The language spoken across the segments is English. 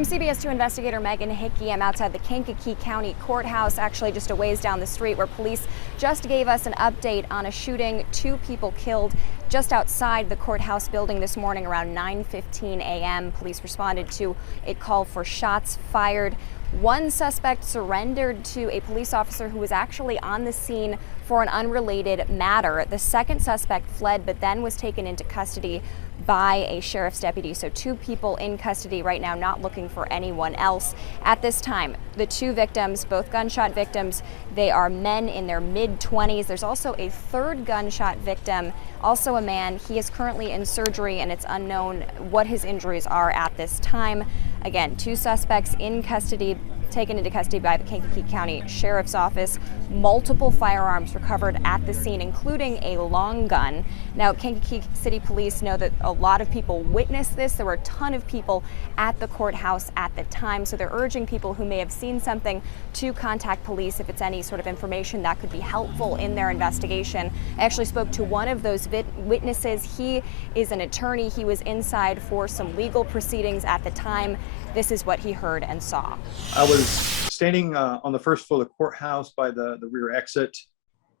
I'm CBS 2 investigator Megan Hickey. I'm outside the Kankakee County Courthouse, actually just a ways down the street, where police just gave us an update on a shooting. 2 people killed just outside the courthouse building this morning around 9:15 a.m. Police responded to a call for shots fired. One suspect surrendered to a police officer who was actually on the scene for an unrelated matter. The second suspect fled, but then was taken into custody by a sheriff's deputy. So 2 people in custody right now, not looking for anyone else at this time. The 2 victims, both gunshot victims, they are men in their mid-20s. There's also a third gunshot victim, also a man. He is currently in surgery, and it's unknown what his injuries are at this time. Again, 2 suspects in custody, taken into custody by the Kankakee County Sheriff's Office. Multiple firearms recovered at the scene, including a long gun. Now, Kankakee City Police know that a lot of people witnessed this. There were a ton of people at the courthouse at the time, so they're urging people who may have seen something to contact police if it's any sort of information that could be helpful in their investigation. I actually spoke to one of those witnesses. He is an attorney. He was inside for some legal proceedings at the time. This is what he heard and saw. I was standing on the first floor of the courthouse by the rear exit,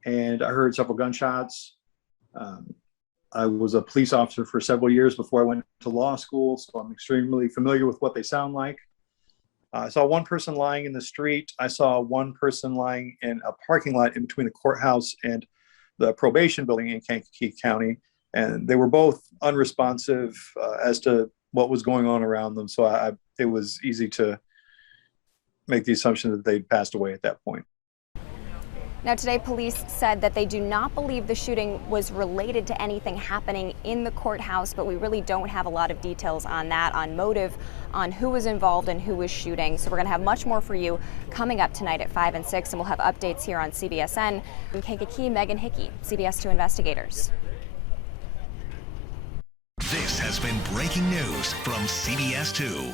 and I heard several gunshots. I was a police officer for several years before I went to law school, so I'm extremely familiar with what they sound like. I saw one person lying in the street. I saw one person lying in a parking lot in between the courthouse and the probation building in Kankakee County, and they were both unresponsive as to what was going on around them. So it was easy to make the assumption that they'd passed away at that point. Now, today, police said that they do not believe the shooting was related to anything happening in the courthouse, but we really don't have a lot of details on that, on motive, on who was involved and who was shooting. So we're going to have much more for you coming up tonight at 5 and 6, and we'll have updates here on CBSN. In Kankakee, Megan Hickey, CBS 2 Investigators. This has been breaking news from CBS 2.